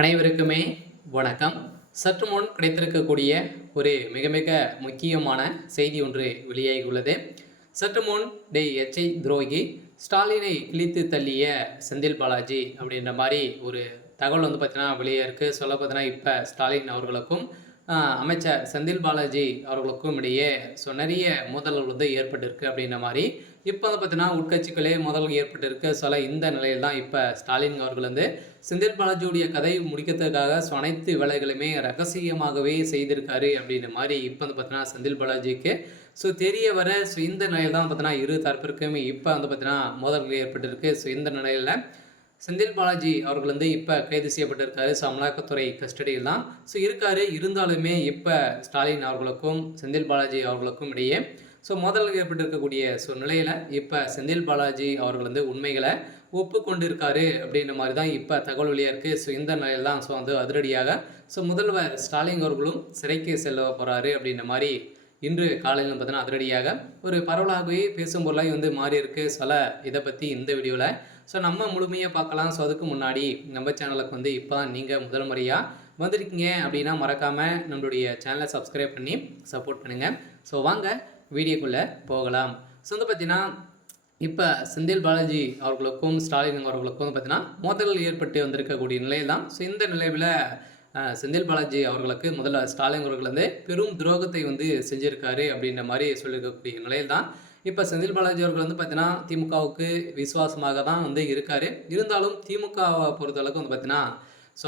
அனைவருக்குமே வணக்கம். சற்று முன் கிடைத்திருக்கக்கூடிய ஒரு மிக மிக முக்கியமான செய்தி ஒன்று வெளியாகியுள்ளது. சற்று முன் எச்ஐ துரோகி ஸ்டாலினை கிழித்து தள்ளிய செந்தில் பாலாஜி அப்படின்ற மாதிரி ஒரு தகவல் பார்த்தீங்கன்னா வெளியே இருக்குது. சொல்ல பார்த்தீங்கன்னா இப்போ ஸ்டாலின் அவர்களுக்கும் அமைச்சர் செந்தில் பாலாஜி அவர்களுக்கும் இடையே நிறைய மோதல்கள் ஏற்பட்டிருக்கு அப்படின்ற மாதிரி இப்போ பார்த்தீங்கன்னா உட்கட்சிகளே மோதல் ஏற்பட்டிருக்கு. இந்த நிலையில் தான் இப்போ ஸ்டாலின் அவர்கள் செந்தில் பாலாஜியுடைய கதை முடிக்கிறதுக்காக அனைத்து வேலைகளுமே ரகசியமாகவே செய்திருக்காரு அப்படின்ற மாதிரி இப்போ பார்த்தீங்கன்னா செந்தில் பாலாஜிக்கு தெரிய வர இந்த நிலையில் தான் பார்த்தீங்கன்னா இரு தரப்பிற்குமே இப்போ பார்த்தீங்கன்னா மோதல்கள் ஏற்பட்டிருக்கு. இந்த நிலையில் செந்தில் பாலாஜி அவர்கள் இப்போ கைது செய்யப்பட்டிருக்காரு. அமலாக்கத்துறை கஸ்டடியில் தான் இருக்காரு. இருந்தாலுமே இப்போ ஸ்டாலின் அவர்களுக்கும் செந்தில் பாலாஜி அவர்களுக்கும் இடையே மோதல் ஏற்பட்டிருக்கக்கூடிய நிலையில் இப்போ செந்தில் பாலாஜி அவர்கள் உண்மைகளை ஒப்புக்கொண்டிருக்காரு அப்படின்ற மாதிரி தான் இப்போ தகவல் வெளியாக இருக்குது. இந்த நிலையில் தான் அதிரடியாக முதல்வர் ஸ்டாலின் அவர்களும் சிறைக்கு செல்ல போகிறாரு அப்படின்ற மாதிரி இன்று காலையில் பார்த்தீங்கன்னா அதிரடியாக ஒரு பரவலாகவே பேசும் பொருளாக மாறி இருக்கு. இதை பற்றி இந்த வீடியோவில் நம்ம முழுமையாக பார்க்கலாம். அதுக்கு முன்னாடி நம்ம சேனலுக்கு இப்போ தான் நீங்கள் முதல் முறையாக வந்திருக்கீங்க அப்படின்னா மறக்காமல் நம்மளுடைய சேனலை சப்ஸ்கிரைப் பண்ணி சப்போர்ட் பண்ணுங்கள். வாங்க வீடியோக்குள்ளே போகலாம். பார்த்தீங்கன்னா இப்போ செந்தில் பாலாஜி அவர்களுக்கும் ஸ்டாலின் அவர்களுக்கும் பார்த்தீங்கன்னா மோதல்கள் ஏற்பட்டு வந்திருக்கக்கூடிய நிலையில் தான் இந்த நிலையில் செந்தில் பாலாஜி அவர்களுக்கு முதல்ல ஸ்டாலின் அவர்கள் பெரும் துரோகத்தை செஞ்சுருக்காரு அப்படின்ற மாதிரி சொல்லியிருக்கக்கூடிய நிலையில் தான் இப்போ செந்தில் பாலாஜி அவர்கள் பார்த்தீங்கன்னா திமுகவுக்கு விசுவாசமாக தான் இருக்கார். இருந்தாலும் திமுகவை பொறுத்தளவுக்கு பார்த்தீங்கன்னா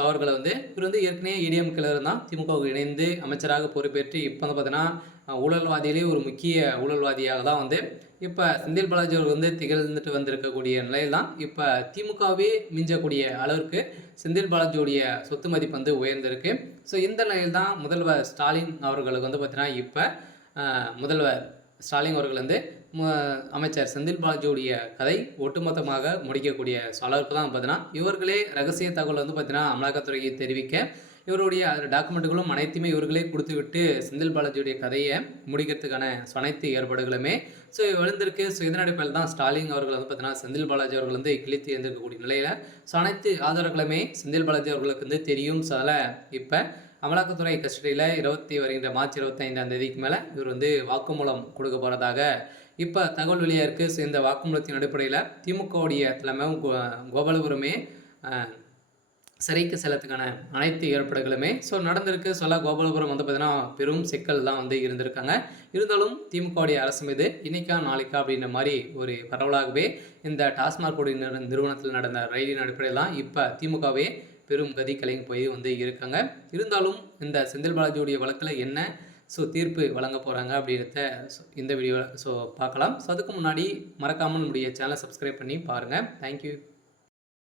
அவர்களை இவர் ஏற்கனவே ஏடிஎம்கேல இருந்தால் திமுகவுக்கு இணைந்து அமைச்சராக பொறுப்பேற்று இப்போ பார்த்தீங்கன்னா ஊழல்வாதியிலே ஒரு முக்கிய ஊழல்வாதியாக தான் இப்போ செந்தில் பாலாஜி அவர்கள் திகழ்ந்துட்டு வந்திருக்கக்கூடிய நிலையில் தான் இப்போ திமுகவே மிஞ்சக்கூடிய அளவிற்கு செந்தில் பாலாஜியுடைய சொத்து மதிப்பு உயர்ந்திருக்கு. இந்த நிலையில் தான் முதல்வர் ஸ்டாலின் அவர்களுக்கு பார்த்தீங்கன்னா இப்போ முதல்வர் ஸ்டாலின் அவர்கள் அமைச்சர் செந்தில் பாலாஜியுடைய கதை ஒட்டுமொத்தமாக முடிக்கக்கூடிய அளவுக்கு தான் பார்த்தீங்கன்னா இவர்களே ரகசிய தகவல் பார்த்தீங்கன்னா அமலாக்கத்துறையை தெரிவிக்க இவருடைய டாக்குமெண்ட்டுகளும் அனைத்துமே இவர்களே கொடுத்து விட்டு செந்தில் பாலாஜியுடைய கதையை முடிக்கிறதுக்கான அனைத்து ஏற்பாடுகளுமே எழுந்திருக்கு. இதன் அடிப்படையில் தான் ஸ்டாலின் அவர்கள் பார்த்தீங்கன்னா செந்தில் பாலாஜி அவர்கள் கிழித்து எழுந்திருக்கக்கூடிய நிலையில் அனைத்து ஆதாரங்களுமே செந்தில் பாலாஜி அவர்களுக்கு தெரியும். இப்போ அமலாக்கத்துறை கஸ்டடியில் வருகின்ற மார்ச் 25ஆம் தேதிக்கு மேலே இவர் வாக்குமூலம் கொடுக்க போகிறதாக இப்போ தகவல் வெளியாக இருக்குது. இந்த வாக்குமூலத்தின் அடிப்படையில் திமுகவுடைய தலைமை கோபாலபுரமே சிறைக்கு செல்லத்துக்கான அனைத்து ஏற்பாடுகளுமே நடந்திருக்கு. கோபாலபுரம் பார்த்தீங்கன்னா பெரும் சிக்கல் தான் இருந்திருக்காங்க. இருந்தாலும் திமுகவுடைய அரசு மீது இன்னைக்கா நாளைக்கா அப்படின்ற மாதிரி ஒரு பரவலாகவே இந்த டாஸ்மாக் நிறுவனத்தில் நடந்த ரயிலின் அடிப்படையில் தான் இப்போ திமுகவே பெரும் கதி கலைஞர் போய் இருக்காங்க. இருந்தாலும் இந்த செந்தில் பாலாஜியுடைய வழக்கில் என்ன தீர்ப்பு வழங்க போகிறாங்க அப்படின்றத இந்த வீடியோவில் பார்க்கலாம். அதுக்கு முன்னாடி மறக்காமல் நம்முடைய சேனலை சப்ஸ்கிரைப் பண்ணி பாருங்கள். தேங்க்யூ.